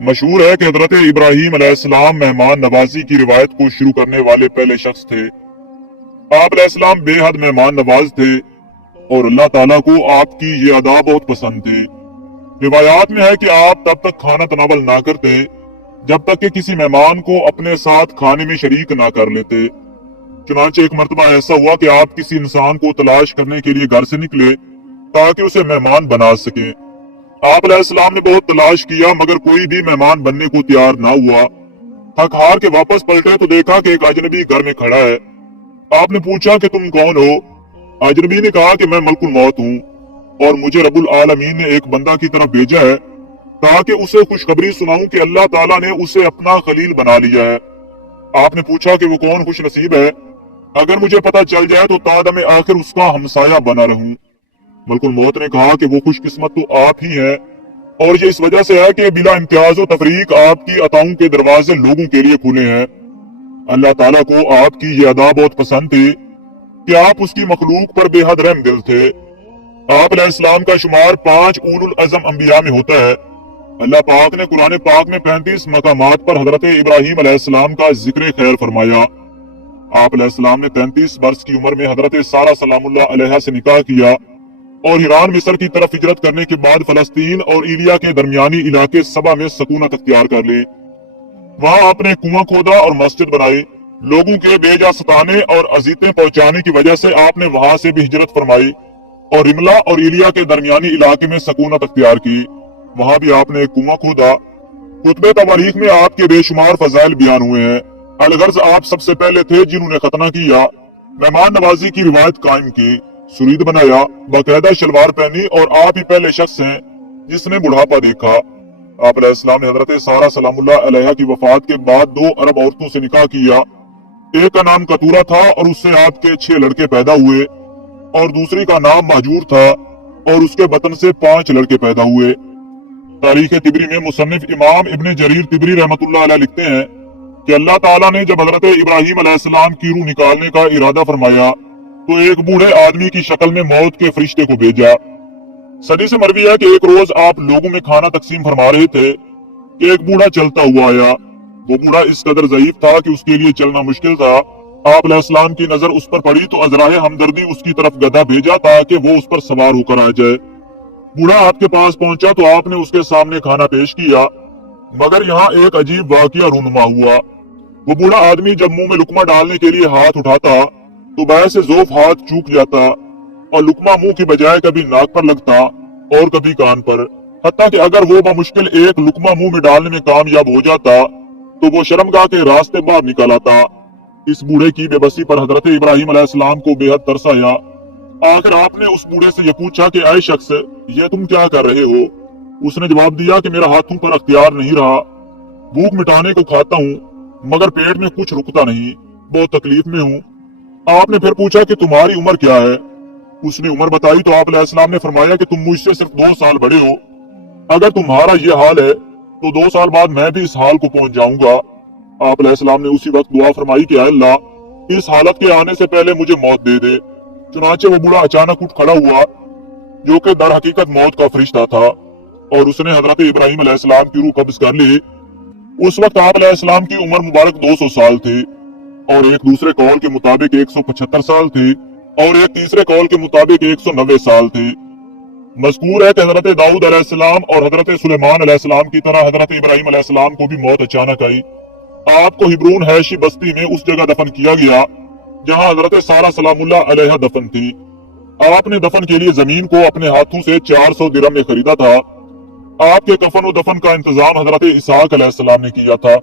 مشہور ہے کہ حضرت ابراہیم علیہ السلام مہمان نوازی کی روایت کو شروع کرنے والے پہلے شخص تھے۔ آپ علیہ السلام بے حد مہمان نواز تھے اور اللہ تعالیٰ کو آپ کی یہ ادا بہت پسند تھی۔ روایات میں ہے کہ آپ تب تک کھانا تناول نہ کرتے جب تک کہ کسی مہمان کو اپنے ساتھ کھانے میں شریک نہ کر لیتے۔ چنانچہ ایک مرتبہ ایسا ہوا کہ آپ کسی انسان کو تلاش کرنے کے لیے گھر سے نکلے تاکہ اسے مہمان بنا سکیں۔ آپ علیہ السلام نے بہت تلاش کیا مگر کوئی بھی مہمان بننے کو تیار نہ ہوا۔ تھک ہار کے واپس پلٹے تو دیکھا کہ ایک اجنبی گھر میں کھڑا ہے۔ آپ نے پوچھا کہ تم کون ہو؟ اجنبی نے کہا کہ میں ملک الموت ہوں اور مجھے رب العالمین نے ایک بندہ کی طرف بھیجا ہے تاکہ اسے خوشخبری سناؤں کہ اللہ تعالیٰ نے اسے اپنا خلیل بنا لیا ہے۔ آپ نے پوچھا کہ وہ کون خوش نصیب ہے؟ اگر مجھے پتہ چل جائے تو تادم آخر اس کا ہمسایہ بنا رہوں۔ ملک الموت نے کہا کہ وہ خوش قسمت تو آپ ہی ہیں اور یہ اس وجہ سے ہے کہ بلا امتیاز و تفریق آپ کی عطاؤں کے دروازے لوگوں کے لیے کھلے ہیں۔ اللہ تعالیٰ کو آپ کی یہ ادا بہت پسند تھی کہ آپ اس کی مخلوق پر بے حد رحم دل تھے۔ آپ علیہ السلام کا شمار 5 اولو العزم انبیاء میں ہوتا ہے۔ اللہ پاک نے قرآن پاک میں 35 مقامات پر حضرت ابراہیم علیہ السلام کا ذکر خیر فرمایا۔ آپ علیہ السلام نے 33 برس کی عمر میں حضرت سارہ سلام اللہ علیہا سے نکاح کیا اور ایران مصر کی طرف ہجرت کرنے کے بعد فلسطین اور ایلیا کے درمیانی علاقے سبا میں سکونت اختیار کر لی۔ وہاں آپ نے کنواں کھودا اور مسجد بنائی۔ لوگوں کے بے جا ستانے اور اذیتیں پہنچانے کی وجہ سے آپ نے وہاں سے بھی ہجرت فرمائی اور رملہ اور ایلیا کے درمیانی علاقے میں سکونت اختیار کی۔ وہاں بھی آپ نے ایک کنواں کھودا۔ کتب تواریخ میں آپ کے بے شمار فضائل بیان ہوئے ہیں۔ الغرض آپ سب سے پہلے تھے جنہوں نے ختنہ کیا، مہمان نوازی کی روایت قائم کی، سرید بنایا، باقاعدہ شلوار پہنی اور آپ ہی پہلے شخص ہیں جس نے بڑھاپا دیکھا۔ آپ علیہ السلام نے حضرت سارہ سلام اللہ علیہا کی وفات کے بعد 2 عرب عورتوں سے نکاح کیا۔ ایک کا نام کتورہ تھا اور اس سے آپ کے 6 لڑکے پیدا ہوئے اور دوسری کا نام مہجور تھا اور اس کے بطن سے 5 لڑکے پیدا ہوئے۔ تاریخ طبری میں مصنف امام ابن جریر طبری رحمۃ اللہ علیہ لکھتے ہیں کہ اللہ تعالیٰ نے جب حضرت ابراہیم علیہ السلام کی روح نکالنے کا ارادہ فرمایا تو ایک بوڑھے آدمی کی شکل میں موت کے فرشتے کو بھیجا۔ صدی سے مروی ہے کہ ایک روز آپ لوگوں میں کھانا تقسیم فرما رہے تھے کہ ایک بوڑھا چلتا ہوا آیا۔ وہ بوڑھا اس قدر ضعیف تھا کہ اس کے لیے چلنا مشکل تھا۔ آپ علیہ السلام کی نظر اس پر پڑی تو عذرائے ہمدردی اس کی طرف گدھا بھیجا تاکہ وہ اس پر سوار ہو کر آ جائے۔ بوڑھا آپ کے پاس پہنچا تو آپ نے اس کے سامنے کھانا پیش کیا، مگر یہاں ایک عجیب واقعہ رونما ہوا۔ وہ بوڑھا آدمی جب منہ میں لقمہ ڈالنے کے لیے ہاتھ اٹھاتا تو باعث ذوف ہاتھ چوک جاتا اور لقمہ منہ کی بجائے کبھی ناک پر لگتا اور کبھی کان پر، حتیٰ کہ اگر وہ بمشکل ایک لقمہ منہ میں ڈالنے میں کامیاب ہو جاتا تو وہ شرمگاہ کے راستے باہر نکل آتا۔ اس بوڑھے کی بے بسی پر حضرت ابراہیم علیہ السلام کو بے حد ترس آیا۔ آخر آپ نے اس بوڑھے سے یہ پوچھا کہ اے شخص، یہ تم کیا کر رہے ہو؟ اس نے جواب دیا کہ میرا ہاتھوں پر اختیار نہیں رہا، بھوک مٹانے کو کھاتا ہوں مگر پیٹ میں کچھ رکتا نہیں، بہت تکلیف میں ہوں۔ آپ نے پھر پوچھا کہ تمہاری عمر کیا ہے؟ اس نے عمر بتائی تو آپ علیہ السلام نے فرمایا کہ تم مجھ سے صرف 2 سال بڑے ہو۔ اگر تمہارا یہ حال ہے تو 2 سال بعد میں بھی اس حال کو پہنچ جاؤں گا۔ آپ علیہ السلام نے اسی وقت دعا فرمائی کہ اے اللہ، اس حالت کے آنے سے پہلے مجھے موت دے دے۔ چنانچہ وہ بوڑھا اچانک اٹھ کھڑا ہوا جو کہ در حقیقت موت کا فرشتہ تھا اور اس نے حضرت ابراہیم علیہ السلام کی روح قبض کر لی۔ اس وقت آپ علیہ السلام کی عمر مبارک 200 سال تھی اور ایک دوسرے قول کے مطابق 175 سال تھی اور ایک تیسرے قول کے مطابق 190 سال تھی۔ مذکور ہے کہ حضرت داؤد علیہ السلام اور حضرت سلیمان علیہ السلام کی طرح حضرت ابراہیم علیہ السلام کو بھی موت اچانک آئی۔ آپ کو ہبرون حیشی بستی میں اس جگہ دفن کیا گیا جہاں حضرت سارہ سلام اللہ علیہا دفن تھی۔ آپ نے دفن کے لیے زمین کو اپنے ہاتھوں سے 400 درہم میں خریدا تھا۔ آپ کے کفن و دفن کا انتظام حضرت اسحاق علیہ السلام نے کیا تھا۔